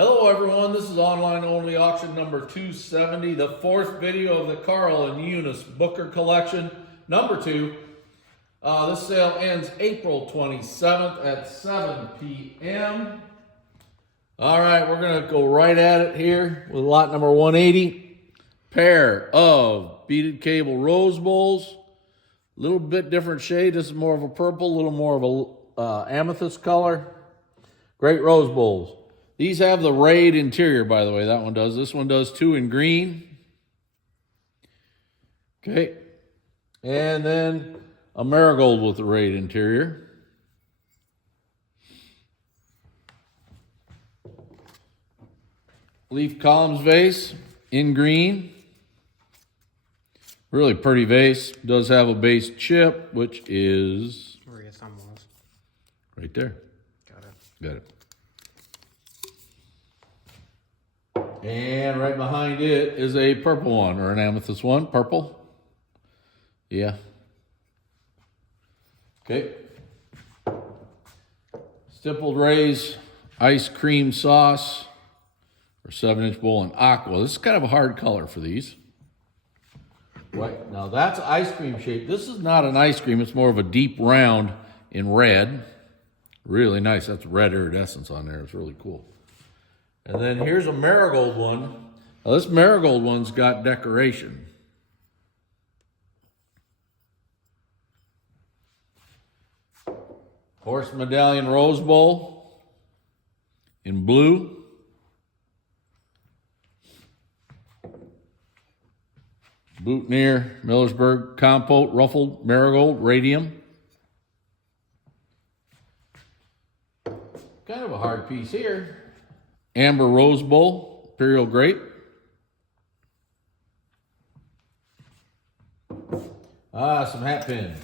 Hello everyone, this is online only auction number 270, the fourth video of the Carl and Eunice Booker collection, number 2. This sale ends April 27th at 7 p.m. All right, we're going to go right at it here with lot number 180. Pair of beaded cable rose bowls. A little bit different shade. This is more of a purple, a little more of a amethyst color. Great rose bowls. These have the rayed interior, by the way. That one does. This one does too in green. Okay. And then a marigold with the rayed interior. Leaf columns vase in green. Really pretty vase. Does have a base chip, which is right there. Got it. Got it. And right behind it is a purple one, or an amethyst one. Purple. Yeah. Okay. Stippled Ray's ice cream sauce, or 7-inch bowl in aqua. This is kind of a hard color for these. Right, now that's ice cream shape. This is not an ice cream, it's more of a deep round in red. Really nice. That's red iridescence on there. It's really cool. And then here's a marigold one. Now this marigold one's got decoration. Horse medallion rose bowl in blue. Boutonniere Millersburg compote ruffled marigold radium. Kind of a hard piece here. Amber rose bowl, imperial grape. Some hat pins.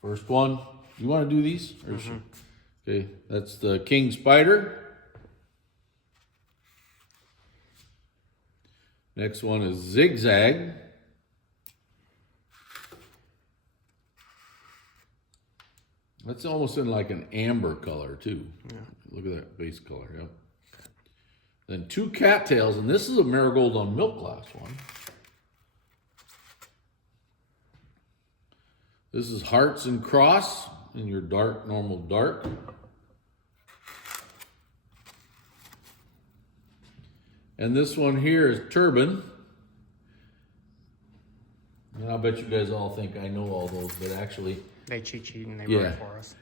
First one. You want to do these? Okay, that's the king spider. Next one is zigzag. That's almost in like an amber color too. Yeah. Look at that base color, yep. Then two cattails, and this is a marigold on milk glass one. This is hearts and cross in your dark, normal dark. And this one here is turban. And I'll bet you guys all think I know all those, but actually... They cheat and they wrote it for us.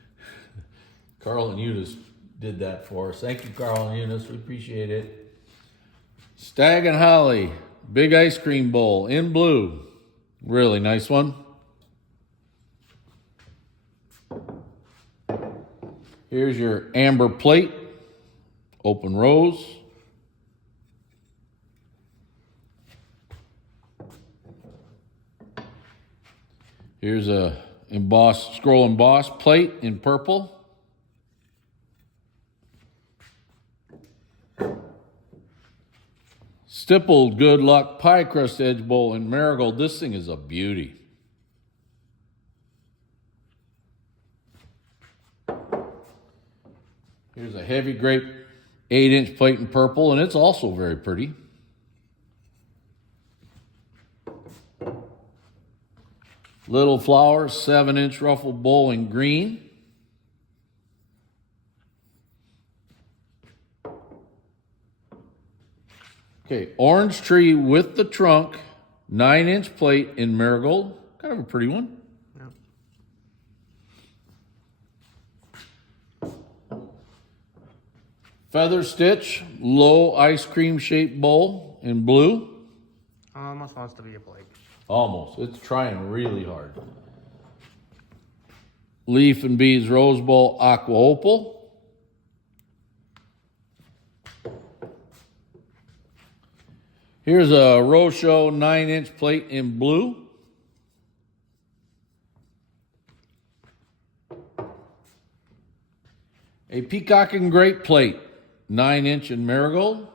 Carl and Eunice did that for us. Thank you, Carl and Eunice. We appreciate it. Stag and Holly, big ice cream bowl in blue. Really nice one. Here's your amber plate, open rose. Here's a scroll embossed plate in purple. Stippled good luck pie crust edge bowl in marigold. This thing is a beauty. Here's a heavy grape 8-inch plate in purple, and it's also very pretty. Little Flowers 7-inch ruffled bowl in green. Okay, orange tree with the trunk, 9-inch plate in marigold. Kind of a pretty one. Yep. Feather stitch, low ice cream shaped bowl in blue. Almost wants to be a plate. Almost. It's trying really hard. Leaf and Bees Rose Bowl Aqua Opal. Here's a Rochot 9-inch plate in blue. A Peacock and Grape plate, 9-inch in marigold.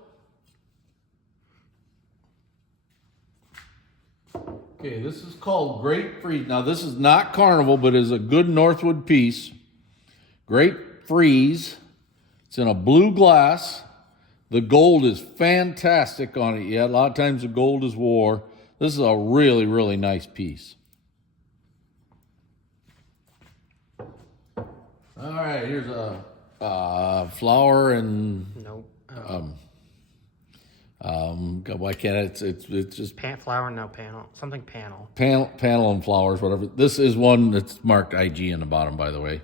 Okay, this is called Grape Freeze. Now, this is not Carnival, but is a good Northwood piece. Grape Freeze. It's in a blue glass. The gold is fantastic on it yet. A lot of times the gold is wore. This is a really, really nice piece. All right, here's a flower and Nope. why can't it's just Flower, no panel. Something panel. panel and flowers, whatever. This is one that's marked IG in the bottom, by the way.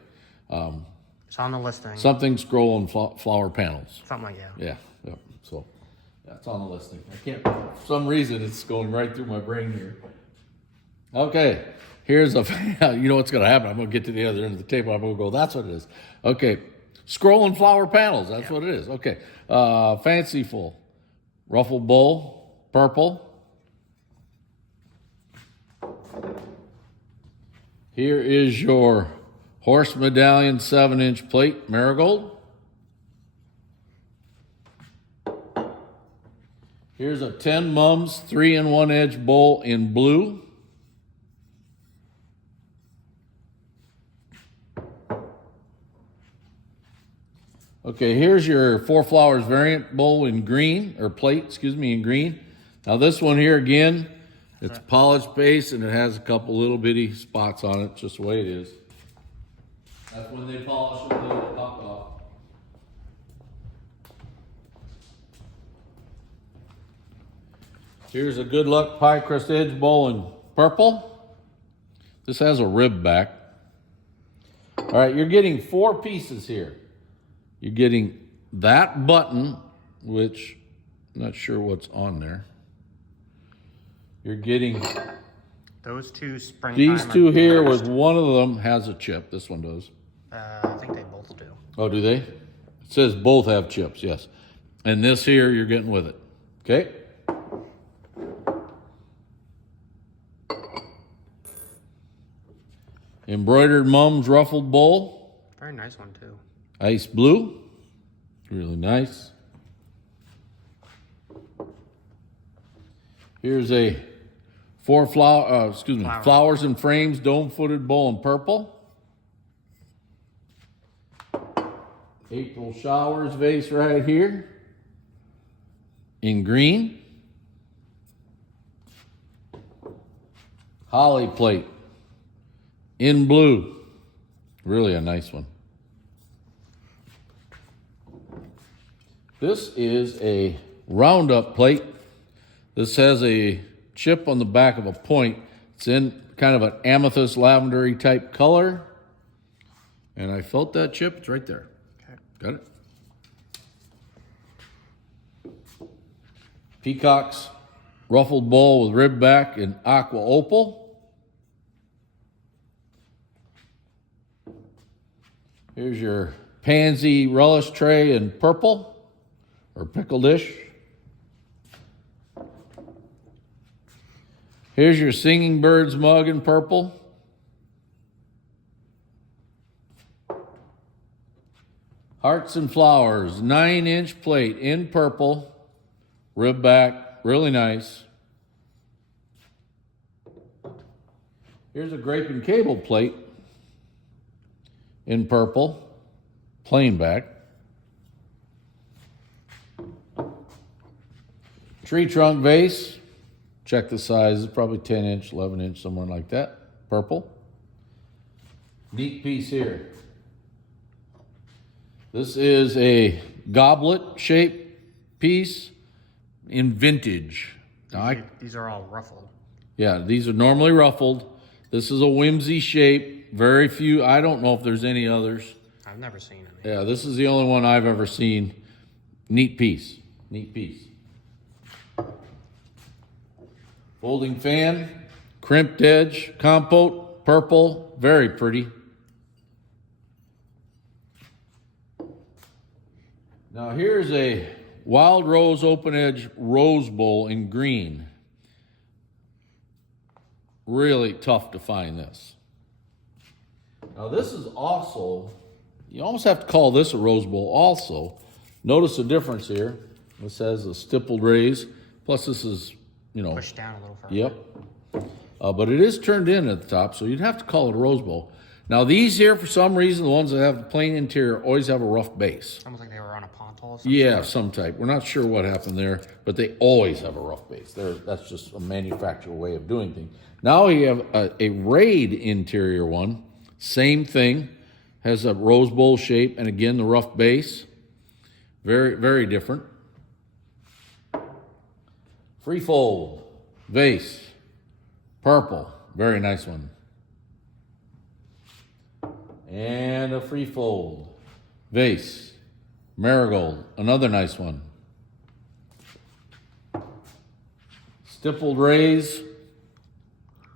It's on the listing. Something scroll and flower panels. Something like that. Yeah. So that's on the listing. I can't, for some reason, it's going right through my brain here. Okay, here's a, you know what's going to happen. I'm going to get to the other end of the table. I'm going to go, that's what it is. Okay, scroll and flower panels. That's what it is. Okay, fanciful, ruffled bowl, purple. Here is your horse medallion 7-inch plate marigold. Here's a 10 mums 3-in-1 edge bowl in blue. Okay, here's your 4 flowers variant bowl in green, or plate, excuse me, in green. Now this one here again, it's polished base and it has a couple little bitty spots on it, just the way it is. That's when they polish it, they'll pop off. Here's a good luck pie crust edge bowl in purple. This has a rib back. All right, you're getting 4 pieces here. You're getting that button, which I'm not sure what's on there. You're getting Those two springtime. these 2 here with one of them has a chip. This one does. I think they both do. Oh, do they? It says both have chips, yes. And this here you're getting with it. Okay? Embroidered mums ruffled bowl. Very nice one too. Ice blue. Really nice. Here's a 4 flowers and frames dome-footed bowl in purple. April showers vase right here in green. Holly plate in blue. Really a nice one. This is a roundup plate. This has a chip on the back of a point. It's in kind of an amethyst lavendery type color. And I felt that chip. It's right there. Okay. Got it? Peacock's ruffled bowl with rib back in aqua opal. Here's your pansy relish tray in purple or pickle dish. Here's your singing birds mug in purple. Hearts and flowers 9-inch plate in purple, rib back, really nice. Here's a grape and cable plate in purple, plain back. Tree trunk vase, check the size, it's probably 10-inch, 11-inch, somewhere like that, purple. Neat piece here. This is a goblet shaped piece in vintage. Now These are all ruffled. yeah, these are normally ruffled. This is a whimsy shape. Very few, I don't know if there's any others. I've never seen any. Yeah, this is the only one I've ever seen. Neat piece. Neat piece. Folding fan, crimped edge, compote, purple, very pretty. Now here's a wild rose open edge rose bowl in green. Really tough to find this. Now this is also, you almost have to call this a rose bowl also. Notice the difference here. This has a stippled raise, plus this is, you know. Pushed down a little further. Yep. But it is turned in at the top, so you'd have to call it a rose bowl. Now these here, for some reason, the ones that have the plain interior always have a rough base. Almost like they were on a pontoon or something. Yeah, some type. We're not sure what happened there, but they always have a rough base. That's just a manufacturer way of doing things. Now we have a Raid interior one. Same thing. Has a rose bowl shape, and again, the rough base. Very, very different. Freefold vase. Purple. Very nice one. And a freefold vase. Marigold. Another nice one. Stippled rays.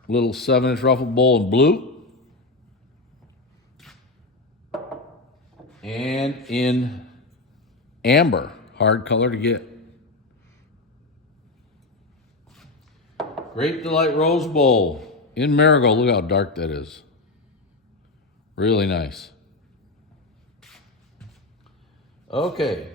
Little 7-inch ruffled bowl in blue. And in amber. Hard color to get. Grape Delight Rose Bowl in marigold. Look how dark that is. Really nice. Okay.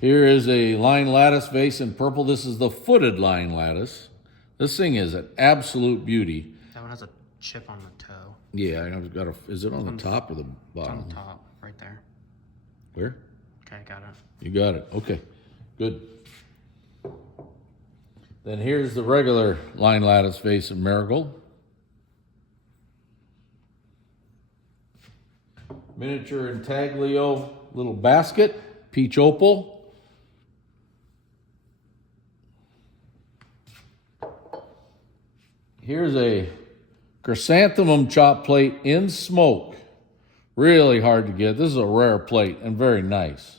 Here is a line lattice vase in purple. This is the footed line lattice. This thing is an absolute beauty. That one has a chip on the toe. Yeah, I've got a. Is it on the top or the It's bottom? on the top, right there. Where? Okay, got it. You got it. Okay, good. Then here's the regular line lattice vase in marigold. Miniature intaglio little basket, peach opal. Here's a chrysanthemum chop plate in smoke. Really hard to get. This is a rare plate and very nice.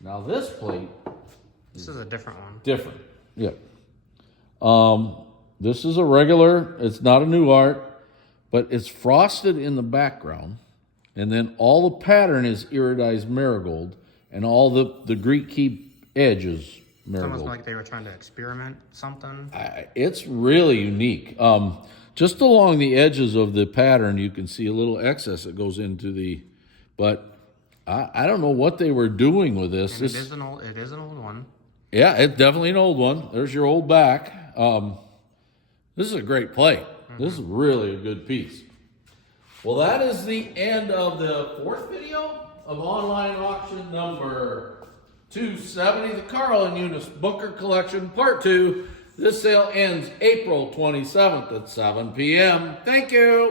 Now this plate. This is a different one. Different. Yep. This is a regular, it's not a new art, but it's frosted in the background. And then all the pattern is iridized marigold. And all the Greek key edge is It's marigold. almost like they were trying to experiment something. It's really unique. Just along the edges of the pattern, you can see a little excess that goes into the, but I don't know what they were doing with this. And it is an old one. Yeah, it's definitely an old one. There's your old back. This is a great plate. This is really a good piece. Well, that is the end of the fourth video of online auction number 270, the Carl and Eunice Booker Collection, Part 2. This sale ends April 27th at 7 p.m. Thank you.